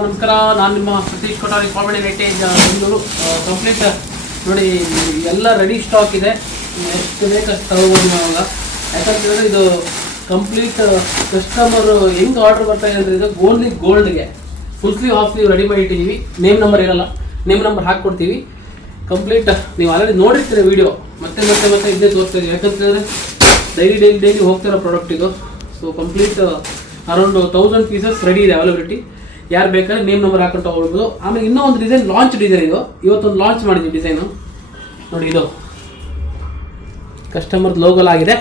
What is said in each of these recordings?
ನಮಸ್ಕಾರ, ನಾನು ನಿಮ್ಮ ಸತೀಶ್ ಕೊಠಾರಿ ಕಾಮಿಡಿ ರೇಟೇಜ್ ಬೆಂಗಳೂರು. ಕಂಪ್ಲೀಟ್ ನೋಡಿ, ಎಲ್ಲ ರೆಡಿ ಸ್ಟಾಕ್ ಇದೆ. ಎಷ್ಟು ಬೇಕಷ್ಟು ತಗೋಬೋದು ನಾವಾಗ. ಯಾಕಂತಂದರೆ ಇದು ಕಂಪ್ಲೀಟ್ ಕಸ್ಟಮರು ಹೆಂಗೆ ಆರ್ಡ್ರ್ ಬರ್ತಾ ಇದೆ ಅಂದರೆ ಇದು ಓನ್ಲಿ ಗೋಲ್ಡ್ಗೆ full sleeve half sleeve ready ಮಾಡಿ ಇಟ್ಟಿದ್ದೀವಿ. ನೇಮ್ ನಂಬರ್ ಇರಲ್ಲ, ನೇಮ್ ನಂಬರ್ ಹಾಕ್ಕೊಡ್ತೀವಿ. ಕಂಪ್ಲೀಟ್ ನೀವು ಆಲ್ರೆಡಿ ನೋಡಿರ್ತೀರ ವೀಡಿಯೋ, ಮತ್ತೆ ಮತ್ತೆ ಮತ್ತೆ ಇದೇ ತೋರಿಸ್ತಾ ಇದ್ದೀವಿ. ಯಾಕಂತಂದರೆ ಡೈಲಿ ಹೋಗ್ತಿರೋ ಪ್ರಾಡಕ್ಟ್ ಇದು. So complete around 1000 pieces ready ಇದೆ, ಅವೈಲಬಿಲಿಟಿ. ಯಾರು ಬೇಕಾದ್ರೆ ನೇಮ್ ನಂಬರ್ ಹಾಕೊಂಡು ತೊಗೊಳ್ಬೋದು. ಆಮೇಲೆ ಇನ್ನೂ ಒಂದು ಡಿಸೈನ್, ಲಾಂಚ್ ಡಿಸೈನ್ ಇದು. ಇವತ್ತೊಂದು ಲಾಂಚ್ ಮಾಡಿದ್ವಿ ಡಿಸೈನು ನೋಡಿ. ಇದು ಕಸ್ಟಮರ್ ಲೋಗಲ್ ಆಗಿದೆ.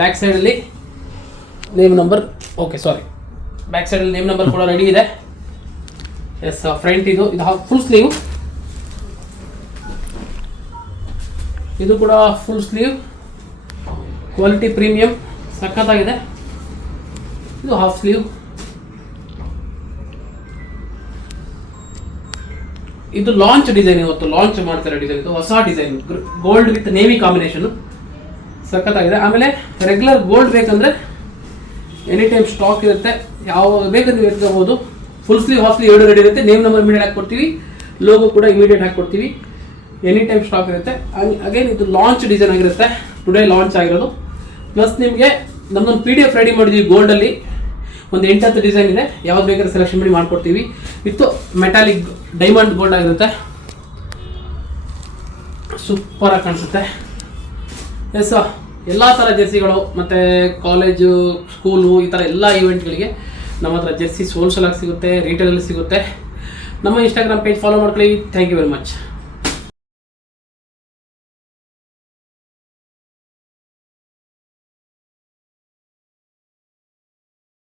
ಬ್ಯಾಕ್ ಸೈಡಲ್ಲಿ name number, okay sorry, back ಸೈಡಲ್ಲಿ ನೇಮ್ ನಂಬರ್ ಕೂಡ ರೆಡಿ ಇದೆ. ಎಸ್, ಫ್ರಂಟ್ ಇದು ಫುಲ್ ಸ್ಲೀವ್. ಇದು ಕೂಡ ಫುಲ್ ಸ್ಲೀವ್, ಕ್ವಾಲಿಟಿ ಪ್ರೀಮಿಯಂ, ಸಖತ್ತಾಗಿದೆ. ಇದು ಹಾಫ್ ಸ್ಲೀವ್. ಇದು ಲಾಂಚ್ ಡಿಸೈನ್, ಇವತ್ತು ಲಾಂಚ್ ಮಾಡ್ತಾರೆ ಡಿಸೈನ್. ಇದು ಹೊಸ design, gold with navy combination, ಸಖತ್ತಾಗಿದೆ. ಆಮೇಲೆ ರೆಗ್ಯುಲರ್ ಗೋಲ್ಡ್ ಬೇಕಂದ್ರೆ ಎನಿ ಟೈಮ್ ಸ್ಟಾಕ್ ಇರುತ್ತೆ, ಯಾವ ಬೇಕಂದ್ರೆ ನೀವು ಎತ್ಕೋಬಹುದು. ಫುಲ್ ಸ್ಲೀವ್ ಹಾಫ್ ಸ್ಲೀವ್ ಎರಡು ರೆಡಿ ಇರುತ್ತೆ. ನೇಮ್ ನಂಬರ್ ಇಮಿಡಿಯೇಟ್ ಹಾಕ್ಕೊಡ್ತೀವಿ, ಲೋಗೋ ಕೂಡ ಇಮಿಡಿಯೇಟ್ ಹಾಕ್ಕೊಡ್ತೀವಿ. ಎನಿ ಟೈಮ್ ಸ್ಟಾಕ್ ಇರುತ್ತೆ. ಅಗೇನ್ ಇದು ಲಾಂಚ್ ಡಿಸೈನ್ ಆಗಿರುತ್ತೆ, ಟುಡೇ ಲಾಂಚ್ ಆಗಿರೋದು. ಪ್ಲಸ್ ನಿಮಗೆ ನಮ್ಮದೊಂದು PDF ರೆಡಿ ಮಾಡಿದ್ವಿ ಗೋಲ್ಡಲ್ಲಿ. ಒಂದು 8-10 ಡಿಸೈನ್ ಇದೆ, ಯಾವ್ದು ಬೇಕಾದ್ರೆ ಸೆಲೆಕ್ಷನ್ ಮಾಡಿ ಮಾಡ್ಕೊಡ್ತೀವಿ. ವಿತ್ ಮೆಟಾಲಿಕ್ ಡೈಮಂಡ್ ಗೋಲ್ಡ್ ಆಗಿರುತ್ತೆ, ಸೂಪರಾಗಿ ಕಾಣಿಸುತ್ತೆ. ಎಸ್, ಎಲ್ಲ ಥರ ಜೆರ್ಸಿಗಳು ಮತ್ತು ಕಾಲೇಜು, ಸ್ಕೂಲು, ಈ ಥರ ಎಲ್ಲ ಈವೆಂಟ್ಗಳಿಗೆ ನಮ್ಮ ಹತ್ರ ಜೆರ್ಸಿ ಹೋಲ್ಸೇಲಾಗಿ ಸಿಗುತ್ತೆ, ರೀಟೇಲಲ್ಲಿ ಸಿಗುತ್ತೆ. ನಮ್ಮ ಇನ್ಸ್ಟಾಗ್ರಾಮ್ ಪೇಜ್ ಫಾಲೋ ಮಾಡ್ಕೊಳ್ಳಿ. Thank you very much.